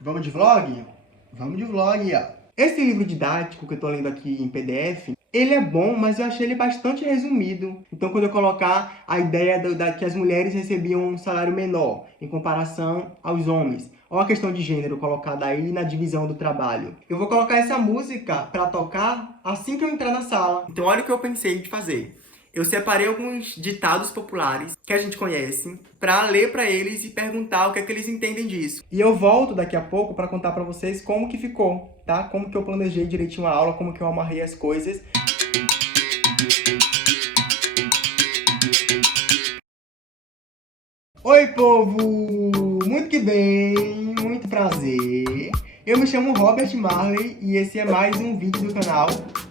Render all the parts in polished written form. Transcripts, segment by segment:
Vamos de vlog? Vamos de vlog, ó. Esse livro didático que eu tô lendo aqui em PDF, ele é bom, mas eu achei ele bastante resumido. Então, quando eu colocar a ideia que as mulheres recebiam um salário menor em comparação aos homens, ou a questão de gênero colocada aí na divisão do trabalho, eu vou colocar essa música para tocar assim que eu entrar na sala. Então, olha o que eu pensei de fazer. Eu separei alguns ditados populares que a gente conhece para ler para eles e perguntar o que é que eles entendem disso. E eu volto daqui a pouco para contar para vocês como que ficou, tá? Como que eu planejei direitinho a aula, como que eu amarrei as coisas. Oi, povo! Muito que bem, muito prazer. Eu me chamo Robert Marley e esse é mais um vídeo do canal.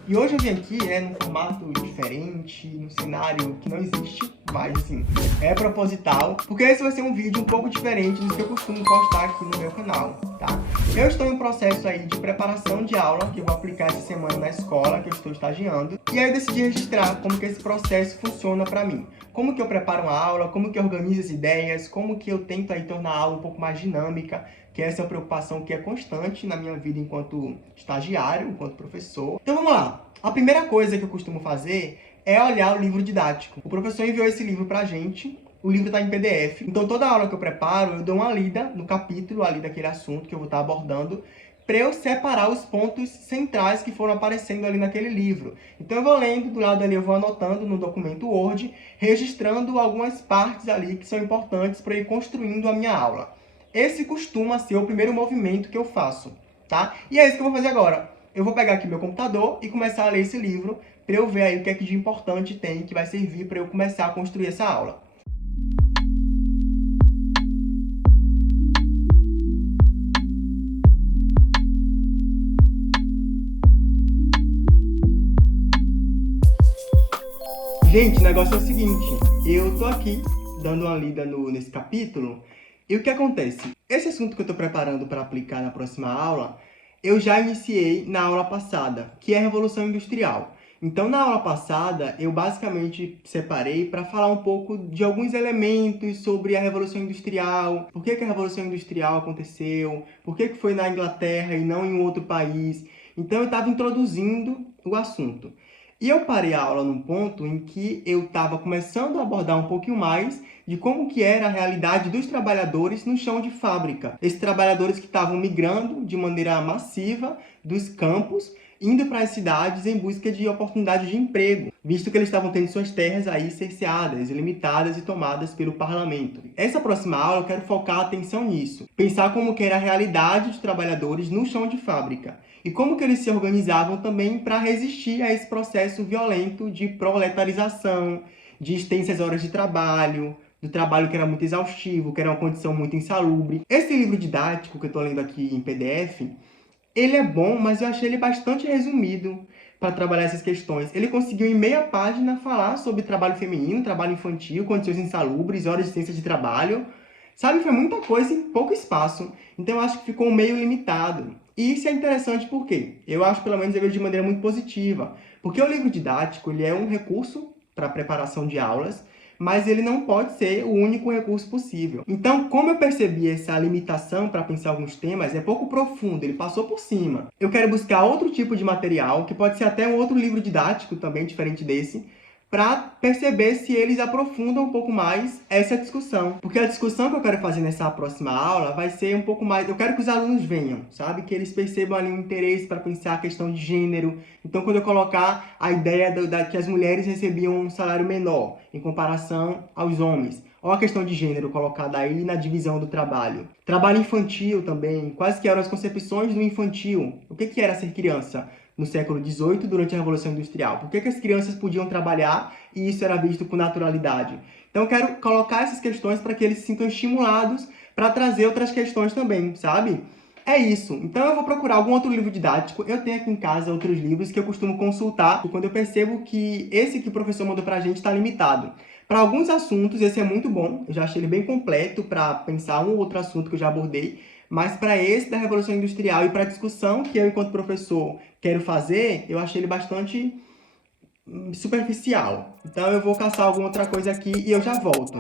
E hoje eu vim aqui, num formato diferente, num cenário que não existe, mas assim, é proposital, porque esse vai ser um vídeo um pouco diferente do que eu costumo postar aqui no meu canal, tá? Eu estou em um processo aí de preparação de aula, que eu vou aplicar essa semana na escola, que eu estou estagiando, e aí eu decidi registrar como que esse processo funciona para mim. Como que eu preparo uma aula, como que eu organizo as ideias, como que eu tento aí tornar a aula um pouco mais dinâmica, que essa é uma preocupação que é constante na minha vida enquanto estagiário, enquanto professor. Então vamos lá. A primeira coisa que eu costumo fazer é olhar o livro didático. O professor enviou esse livro pra gente, o livro está em PDF, então toda aula que eu preparo, eu dou uma lida no capítulo ali daquele assunto que eu vou estar abordando, para eu separar os pontos centrais que foram aparecendo ali naquele livro. Então eu vou lendo, do lado ali eu vou anotando no documento Word, registrando algumas partes ali que são importantes para ir construindo a minha aula. Esse costuma ser o primeiro movimento que eu faço, tá? E é isso que eu vou fazer agora. Eu vou pegar aqui meu computador e começar a ler esse livro para eu ver aí o que é que de importante tem que vai servir para eu começar a construir essa aula. Gente, o negócio é o seguinte, eu tô aqui dando uma lida nesse capítulo, e o que acontece? Esse assunto que eu tô preparando para aplicar na próxima aula, eu já iniciei na aula passada, que é a Revolução Industrial. Então, na aula passada, eu basicamente separei para falar um pouco de alguns elementos sobre a Revolução Industrial, por que a Revolução Industrial aconteceu, por que foi na Inglaterra e não em outro país. Então, eu estava introduzindo o assunto. E eu parei a aula num ponto em que eu estava começando a abordar um pouquinho mais de como que era a realidade dos trabalhadores no chão de fábrica. Esses trabalhadores que estavam migrando de maneira massiva dos campos, indo para as cidades em busca de oportunidades de emprego, visto que eles estavam tendo suas terras aí cerceadas, limitadas e tomadas pelo parlamento. Essa próxima aula eu quero focar a atenção nisso, pensar como que era a realidade dos trabalhadores no chão de fábrica e como que eles se organizavam também para resistir a esse processo violento de proletarização, de extensas horas de trabalho, do trabalho que era muito exaustivo, que era uma condição muito insalubre. Esse livro didático que eu estou lendo aqui em PDF, ele é bom, mas eu achei ele bastante resumido para trabalhar essas questões. Ele conseguiu, em meia página, falar sobre trabalho feminino, trabalho infantil, condições insalubres, horas de extensas de trabalho. Sabe, foi muita coisa em pouco espaço. Então eu acho que ficou meio limitado. E isso é interessante porque eu acho, pelo menos, eu vejo de maneira muito positiva. Porque o livro didático ele é um recurso para a preparação de aulas, mas ele não pode ser o único recurso possível. Então, como eu percebi essa limitação para pensar alguns temas, é pouco profundo, ele passou por cima. Eu quero buscar outro tipo de material, que pode ser até um outro livro didático também, diferente desse, para perceber se eles aprofundam um pouco mais essa discussão. Porque a discussão que eu quero fazer nessa próxima aula vai ser um pouco mais... Eu quero que os alunos venham, sabe? Que eles percebam ali um interesse para pensar a questão de gênero. Então, quando eu colocar a ideia que as mulheres recebiam um salário menor em comparação aos homens, ou a questão de gênero colocada aí na divisão do trabalho. Trabalho infantil também. Quais que eram as concepções do infantil? O que era ser criança no século XVIII, durante a Revolução Industrial? Por que as crianças podiam trabalhar e isso era visto com naturalidade? Então eu quero colocar essas questões para que eles se sintam estimulados para trazer outras questões também, sabe? É isso. Então eu vou procurar algum outro livro didático. Eu tenho aqui em casa outros livros que eu costumo consultar quando eu percebo que esse que o professor mandou para a gente está limitado. Para alguns assuntos, esse é muito bom. Eu já achei ele bem completo para pensar um ou outro assunto que eu já abordei. Mas para esse da Revolução Industrial e para a discussão que eu, enquanto professor, quero fazer, eu achei ele bastante superficial. Então eu vou caçar alguma outra coisa aqui e eu já volto.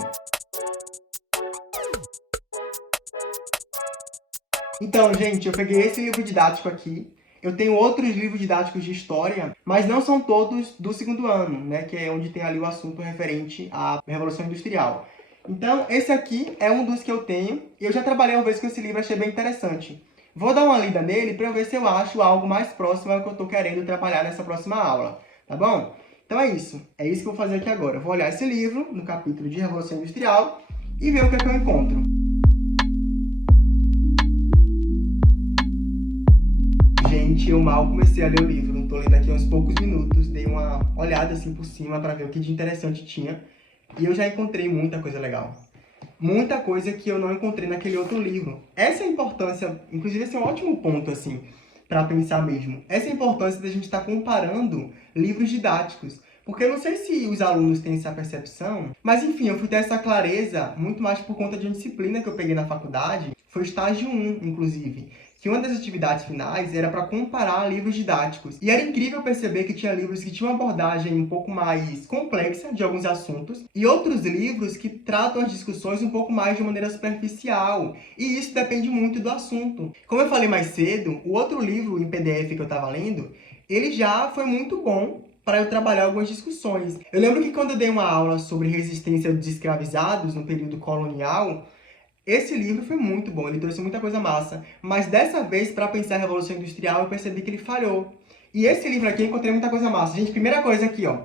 Então, gente, eu peguei esse livro didático aqui. Eu tenho outros livros didáticos de história, mas não são todos do segundo ano, né? Que é onde tem ali o assunto referente à Revolução Industrial. Então, esse aqui é um dos que eu tenho. E eu já trabalhei uma vez com esse livro, achei bem interessante. Vou dar uma lida nele para eu ver se eu acho algo mais próximo ao que eu estou querendo trabalhar nessa próxima aula, tá bom? Então é isso que eu vou fazer aqui agora. Eu vou olhar esse livro, no capítulo de Revolução Industrial, e ver o que é que eu encontro. Gente, eu mal comecei a ler o livro, estou lendo aqui uns poucos minutos, dei uma olhada assim por cima para ver o que de interessante tinha, e eu já encontrei muita coisa legal. Muita coisa que eu não encontrei naquele outro livro. Essa é a importância, inclusive esse é um ótimo ponto, assim, para pensar mesmo. Essa é a importância da gente estar comparando livros didáticos. Porque eu não sei se os alunos têm essa percepção, mas enfim, eu fui ter essa clareza muito mais por conta de uma disciplina que eu peguei na faculdade, foi o estágio 1, inclusive, que uma das atividades finais era para comparar livros didáticos. E era incrível perceber que tinha livros que tinham uma abordagem um pouco mais complexa de alguns assuntos e outros livros que tratam as discussões um pouco mais de maneira superficial. E isso depende muito do assunto. Como eu falei mais cedo, o outro livro em PDF que eu estava lendo, ele já foi muito bom para eu trabalhar algumas discussões. Eu lembro que quando eu dei uma aula sobre resistência dos escravizados no período colonial, esse livro foi muito bom, ele trouxe muita coisa massa. Mas dessa vez, para pensar a Revolução Industrial, eu percebi que ele falhou. E esse livro aqui eu encontrei muita coisa massa. Gente, primeira coisa aqui, ó.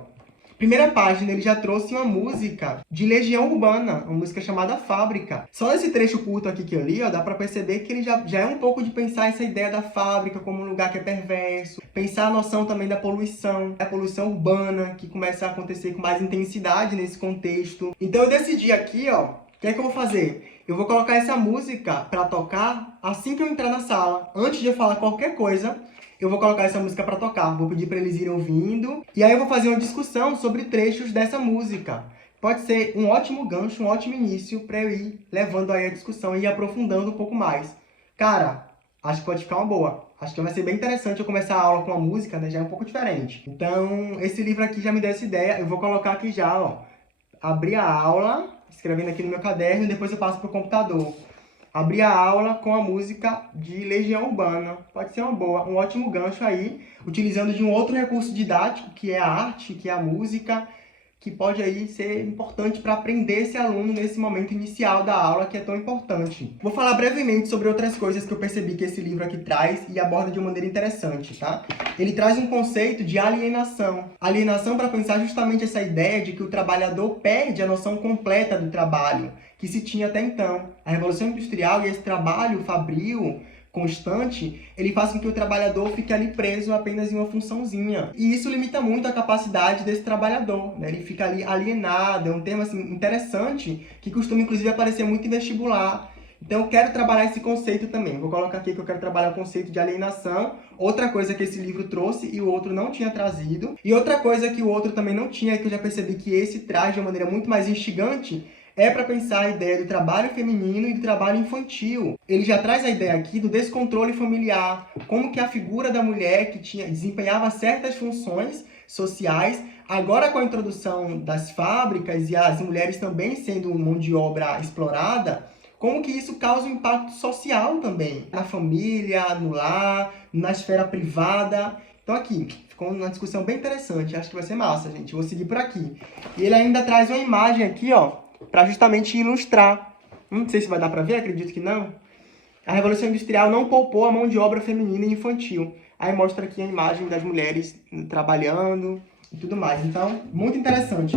Primeira página, ele já trouxe uma música de Legião Urbana, uma música chamada Fábrica. Só nesse trecho curto aqui que eu li, ó, dá pra perceber que ele já é um pouco de pensar essa ideia da fábrica como um lugar que é perverso. Pensar a noção também da poluição, a poluição urbana, que começa a acontecer com mais intensidade nesse contexto. Então eu decidi aqui, ó, o que é que eu vou fazer? Eu vou colocar essa música pra tocar assim que eu entrar na sala. Antes de eu falar qualquer coisa, eu vou colocar essa música para tocar, vou pedir para eles irem ouvindo, e aí eu vou fazer uma discussão sobre trechos dessa música. Pode ser um ótimo gancho, um ótimo início para eu ir levando aí a discussão e ir aprofundando um pouco mais. Cara, acho que pode ficar uma boa. Acho que vai ser bem interessante eu começar a aula com uma música, né? Já é um pouco diferente. Então, esse livro aqui já me deu essa ideia. Eu vou colocar aqui já, ó. Abrir a aula, escrevendo aqui no meu caderno, e depois eu passo pro computador. Abrir a aula com a música de Legião Urbana. Pode ser uma boa, um ótimo gancho aí, utilizando de um outro recurso didático, que é a arte, que é a música, que pode aí ser importante para aprender esse aluno nesse momento inicial da aula, que é tão importante. Vou falar brevemente sobre outras coisas que eu percebi que esse livro aqui traz e aborda de uma maneira interessante, tá? Ele traz um conceito de alienação. Alienação para pensar justamente essa ideia de que o trabalhador perde a noção completa do trabalho que se tinha até então. A Revolução Industrial e esse trabalho fabril constante, ele faz com que o trabalhador fique ali preso apenas em uma funçãozinha. E isso limita muito a capacidade desse trabalhador, né? Ele fica ali alienado, é um termo assim, interessante, que costuma inclusive aparecer muito em vestibular. Então eu quero trabalhar esse conceito também. Vou colocar aqui que eu quero trabalhar o conceito de alienação. Outra coisa que esse livro trouxe e o outro não tinha trazido. E outra coisa que o outro também não tinha, que eu já percebi que esse traz de uma maneira muito mais instigante, é para pensar a ideia do trabalho feminino e do trabalho infantil. Ele já traz a ideia aqui do descontrole familiar, como que a figura da mulher que desempenhava certas funções sociais, agora com a introdução das fábricas e as mulheres também sendo mão de obra explorada, como que isso causa um impacto social também, na família, no lar, na esfera privada. Então aqui, ficou uma discussão bem interessante, acho que vai ser massa, gente. Vou seguir por aqui. E ele ainda traz uma imagem aqui, ó, para justamente ilustrar. Não sei se vai dar para ver, acredito que não. A Revolução Industrial não poupou a mão de obra feminina e infantil. Aí mostra aqui a imagem das mulheres trabalhando e tudo mais. Então, muito interessante.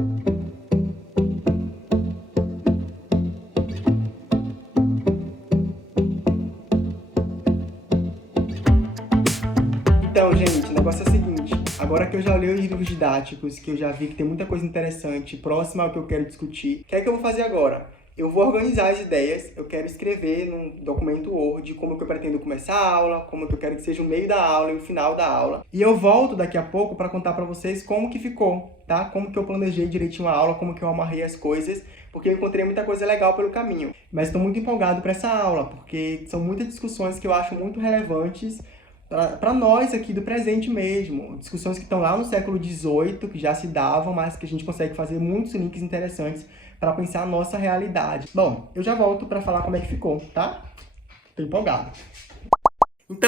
Então, gente, o negócio é o seguinte. Agora que eu já li os livros didáticos, que eu já vi que tem muita coisa interessante, próxima ao que eu quero discutir, o que é que eu vou fazer agora? Eu vou organizar as ideias, eu quero escrever num documento Word como que eu pretendo começar a aula, como que eu quero que seja o meio da aula e o final da aula. E eu volto daqui a pouco para contar para vocês como que ficou, tá? Como que eu planejei direitinho a aula, como que eu amarrei as coisas, porque eu encontrei muita coisa legal pelo caminho. Mas estou muito empolgado para essa aula, porque são muitas discussões que eu acho muito relevantes para nós aqui do presente mesmo. Discussões que estão lá no século XVIII, que já se davam, mas que a gente consegue fazer muitos links interessantes para pensar a nossa realidade. Bom, eu já volto para falar como é que ficou, tá? Tô empolgado.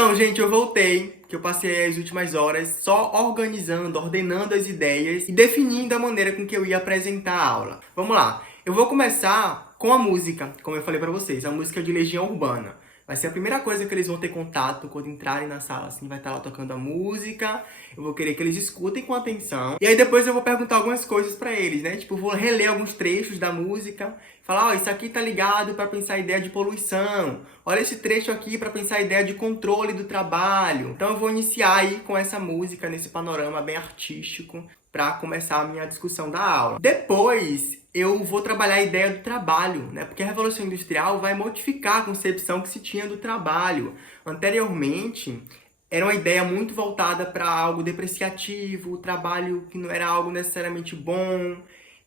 Então, gente, eu voltei, que eu passei as últimas horas só organizando, ordenando as ideias e definindo a maneira com que eu ia apresentar a aula. Vamos lá. Eu vou começar com a música, como eu falei pra vocês, a música de Legião Urbana. Vai ser a primeira coisa que eles vão ter contato quando entrarem na sala, assim, vai estar lá tocando a música, eu vou querer que eles escutem com atenção. E aí depois eu vou perguntar algumas coisas pra eles, né? Tipo, eu vou reler alguns trechos da música, falar, ó, isso aqui tá ligado pra pensar a ideia de poluição. Olha esse trecho aqui pra pensar a ideia de controle do trabalho. Então eu vou iniciar aí com essa música, nesse panorama bem artístico, para começar a minha discussão da aula. Depois, eu vou trabalhar a ideia do trabalho, né? Porque a Revolução Industrial vai modificar a concepção que se tinha do trabalho. Anteriormente, era uma ideia muito voltada para algo depreciativo, o trabalho que não era algo necessariamente bom.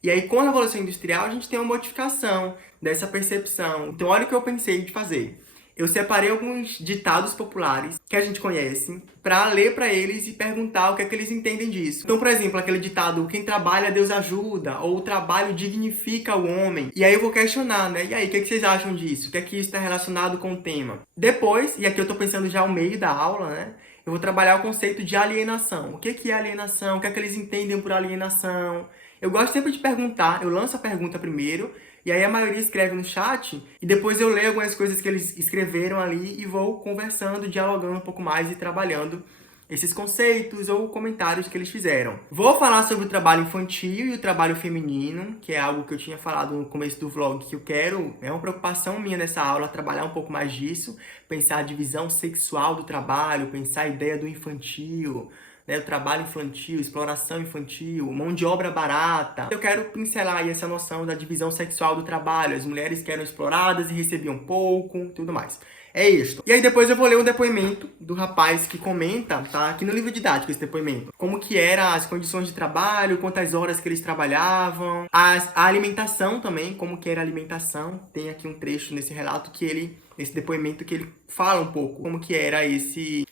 E aí, com a Revolução Industrial, a gente tem uma modificação dessa percepção. Então, olha o que eu pensei de fazer. Eu separei alguns ditados populares que a gente conhece para ler para eles e perguntar o que é que eles entendem disso. Então, por exemplo, aquele ditado, quem trabalha, Deus ajuda, ou o trabalho dignifica o homem. E aí eu vou questionar, né? E aí, o que é que vocês acham disso? O que é que isso está relacionado com o tema? Depois, e aqui eu tô pensando já ao meio da aula, né? Eu vou trabalhar o conceito de alienação. O que é alienação? O que é que eles entendem por alienação? Eu gosto sempre de perguntar, eu lanço a pergunta primeiro, e aí a maioria escreve no chat, e depois eu leio algumas coisas que eles escreveram ali e vou conversando, dialogando um pouco mais e trabalhando esses conceitos ou comentários que eles fizeram. Vou falar sobre o trabalho infantil e o trabalho feminino, que é algo que eu tinha falado no começo do vlog, que eu quero, é uma preocupação minha nessa aula, trabalhar um pouco mais disso, pensar a divisão sexual do trabalho, pensar a ideia do infantil, né, o trabalho infantil, exploração infantil, mão de obra barata. Eu quero pincelar aí essa noção da divisão sexual do trabalho. As mulheres que eram exploradas e recebiam pouco, tudo mais. É isto. E aí depois eu vou ler um depoimento do rapaz que comenta, tá? Aqui no livro didático esse depoimento. Como que eram as condições de trabalho, quantas horas que eles trabalhavam, a alimentação também, como que era a alimentação. Tem aqui um trecho nesse relato que esse depoimento que ele fala um pouco como que era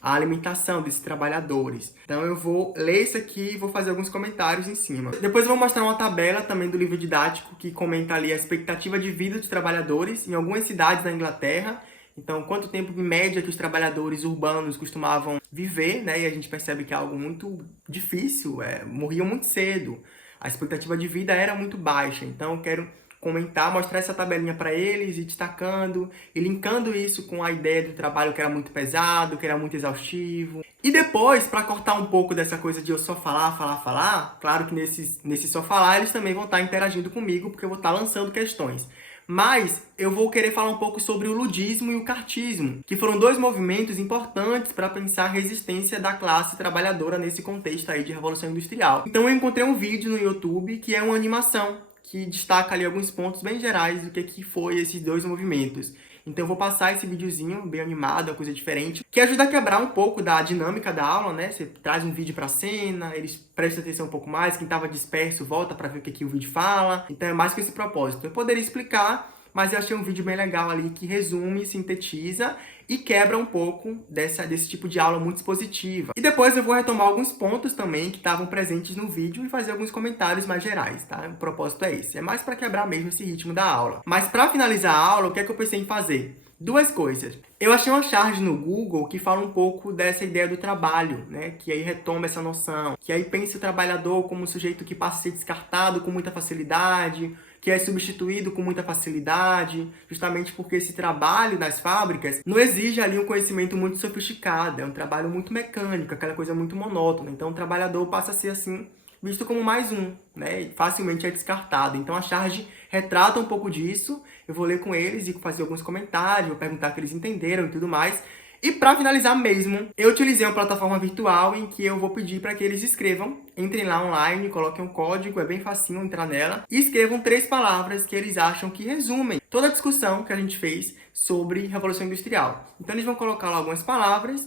a alimentação desses trabalhadores. Então eu vou ler isso aqui e vou fazer alguns comentários em cima. Depois eu vou mostrar uma tabela também do livro didático que comenta ali a expectativa de vida dos trabalhadores em algumas cidades da Inglaterra. Então, quanto tempo em média que os trabalhadores urbanos costumavam viver, né? E a gente percebe que é algo muito difícil, morriam muito cedo. A expectativa de vida era muito baixa. Então, eu quero comentar, mostrar essa tabelinha para eles e destacando e linkando isso com a ideia do trabalho que era muito pesado, que era muito exaustivo. E depois, para cortar um pouco dessa coisa de eu só falar, claro que nesse só falar eles também vão estar interagindo comigo, porque eu vou estar lançando questões. Mas eu vou querer falar um pouco sobre o ludismo e o cartismo, que foram dois movimentos importantes para pensar a resistência da classe trabalhadora nesse contexto aí de Revolução Industrial. Então eu encontrei um vídeo no YouTube que é uma animação, que destaca ali alguns pontos bem gerais do que foi esses dois movimentos. Então eu vou passar esse videozinho bem animado, uma coisa diferente, que ajuda a quebrar um pouco da dinâmica da aula, né? Você traz um vídeo pra cena, eles prestam atenção um pouco mais, quem estava disperso volta para ver o que o vídeo fala. Então é mais com esse propósito. Eu poderia explicar, mas eu achei um vídeo bem legal ali que resume, sintetiza e quebra um pouco desse tipo de aula muito expositiva. E depois eu vou retomar alguns pontos também que estavam presentes no vídeo e fazer alguns comentários mais gerais, tá? O propósito é esse. É mais para quebrar mesmo esse ritmo da aula. Mas para finalizar a aula, o que é que eu pensei em fazer? Duas coisas. Eu achei uma charge no Google que fala um pouco dessa ideia do trabalho, né? Que aí retoma essa noção. Que aí pensa o trabalhador como um sujeito que passa a ser descartado com muita facilidade, que é substituído com muita facilidade, justamente porque esse trabalho nas fábricas não exige ali um conhecimento muito sofisticado, é um trabalho muito mecânico, aquela coisa muito monótona. Então o trabalhador passa a ser assim, visto como mais um, né? E facilmente é descartado. Então a charge retrata um pouco disso, eu vou ler com eles e fazer alguns comentários, vou perguntar o que eles entenderam e tudo mais. E para finalizar mesmo, eu utilizei uma plataforma virtual em que eu vou pedir para que eles escrevam, entrem lá online, coloquem um código, é bem facinho entrar nela, e escrevam 3 palavras que eles acham que resumem toda a discussão que a gente fez sobre Revolução Industrial. Então eles vão colocar lá algumas palavras,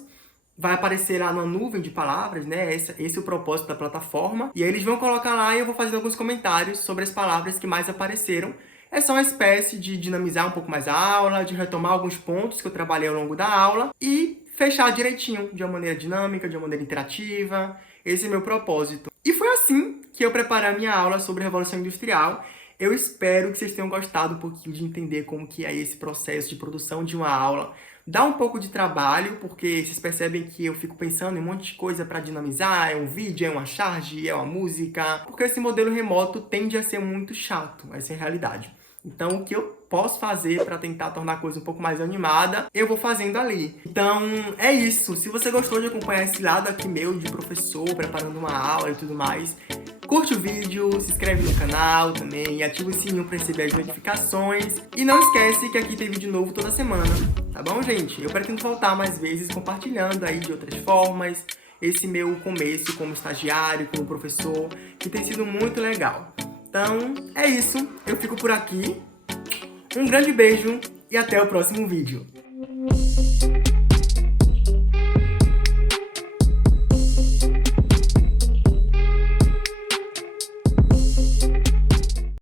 vai aparecer lá na nuvem de palavras, né? Esse é o propósito da plataforma, e aí eles vão colocar lá e eu vou fazer alguns comentários sobre as palavras que mais apareceram. É só uma espécie de dinamizar um pouco mais a aula, de retomar alguns pontos que eu trabalhei ao longo da aula e fechar direitinho, de uma maneira dinâmica, de uma maneira interativa. Esse é meu propósito. E foi assim que eu preparei a minha aula sobre Revolução Industrial. Eu espero que vocês tenham gostado um pouquinho de entender como que é esse processo de produção de uma aula Dá um pouco de trabalho, porque vocês percebem que eu fico pensando em um monte de coisa para dinamizar, é um vídeo, é uma charge, é uma música, porque esse modelo remoto tende a ser muito chato, essa é a realidade. Então, o que eu posso fazer para tentar tornar a coisa um pouco mais animada, eu vou fazendo ali. Então, é isso. Se você gostou de acompanhar esse lado aqui meu de professor, preparando uma aula e tudo mais, curte o vídeo, se inscreve no canal também, ativa o sininho para receber as notificações. E não esquece que aqui tem vídeo novo toda semana, tá bom, gente? Eu pretendo voltar mais vezes compartilhando aí de outras formas esse meu começo como estagiário, como professor, que tem sido muito legal. Então, é isso. Eu fico por aqui. Um grande beijo e até o próximo vídeo.